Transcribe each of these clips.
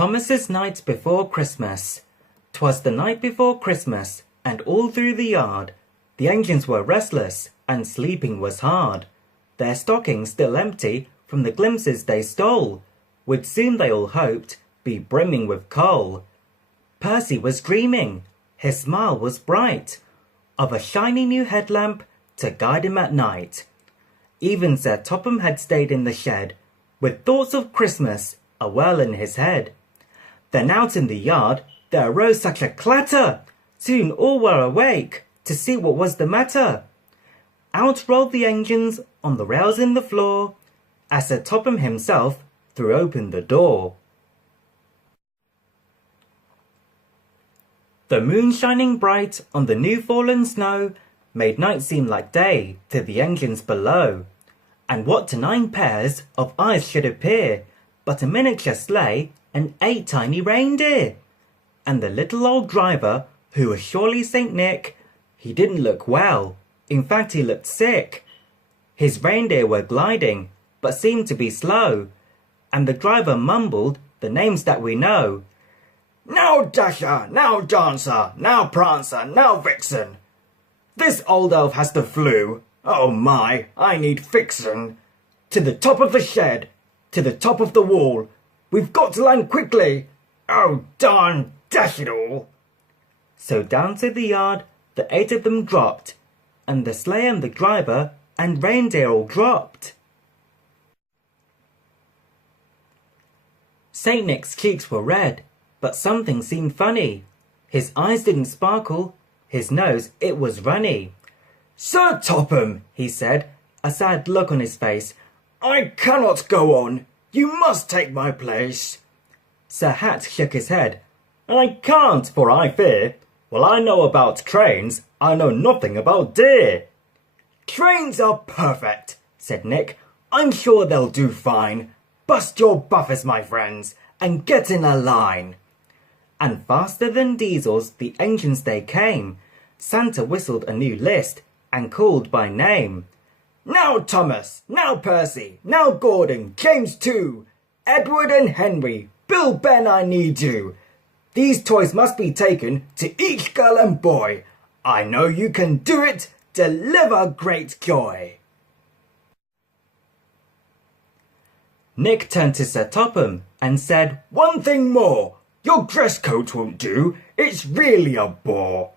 Thomas's night before Christmas. 'Twas the night before Christmas, and all through the yard the engines were restless, and sleeping was hard. Their stockings still empty from the glimpses they stole, would soon they all hoped be brimming with coal. Percy was dreaming, his smile was bright, of a shiny new headlamp to guide him at night. Even Sir Topham had stayed in the shed, with thoughts of Christmas a whirl in his head. Then out in the yard there arose such a clatter, soon all were awake to see what was the matter. Out rolled the engines on the rails in the floor, as Sir Topham himself threw open the door. The moon shining bright on the new fallen snow made night seem like day to the engines below. And what to 9 pairs of eyes should appear but a miniature sleigh and 8 tiny reindeer? And the little old driver, who was surely Saint Nick, he didn't look well, in fact he looked sick. His reindeer were gliding, but seemed to be slow, and the driver mumbled the names that we know. Now Dasher, now Dancer, now Prancer, now Vixen. This old elf has the flu. Oh my, I need fixin'. To the top of the shed, to the top of the wall. We've got to land quickly. Oh darn, dash it all. So down to the yard the 8 of them dropped, and the sleigh and the driver and reindeer all dropped. Saint Nick's cheeks were red, but something seemed funny. His eyes didn't sparkle, his nose it was runny. Sir Topham, he said, a sad look on his face, I cannot go on. You must take my place. Sir Hat shook his head. I can't, for I fear. Well, I know about trains, I know nothing about deer. Trains are perfect, said Nick. I'm sure they'll do fine. Bust your buffers, my friends, and get in a line. And faster than diesels the engines they came. Santa whistled a new list and called by name. Now Thomas, now Percy, now Gordon, James too, Edward and Henry, Bill, Ben, I need you. These toys must be taken to each girl and boy. I know you can do it, deliver great joy. Nick turned to Sir Topham and said, One thing more, your dress coat won't do, it's really a bore.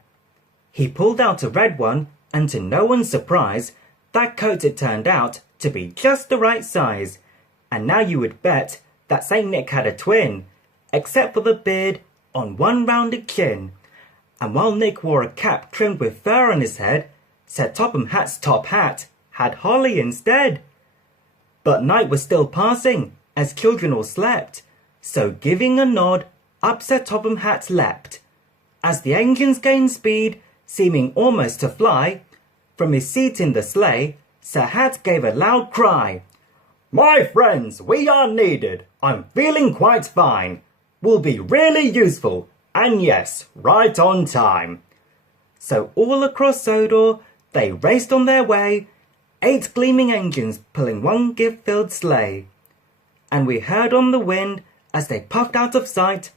He pulled out a red one, and to no one's surprise, that coat it turned out to be just the right size. And now you would bet that Saint Nick had a twin, except for the beard on one rounded chin. And while Nick wore a cap trimmed with fur on his head, Sir Topham Hatt's top hat had holly instead. But night was still passing, as children all slept, so giving a nod, up Sir Topham Hatt leapt. As the engines gained speed, seeming almost to fly, from his seat in the sleigh, Sir Hat gave a loud cry. My friends, we are needed. I'm feeling quite fine. We'll be really useful, and yes, right on time. So all across Sodor, they raced on their way, 8 gleaming engines pulling one gift-filled sleigh. And we heard on the wind, as they puffed out of sight,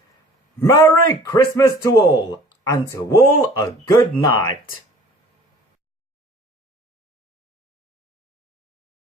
Merry Christmas to all, and to all a good night.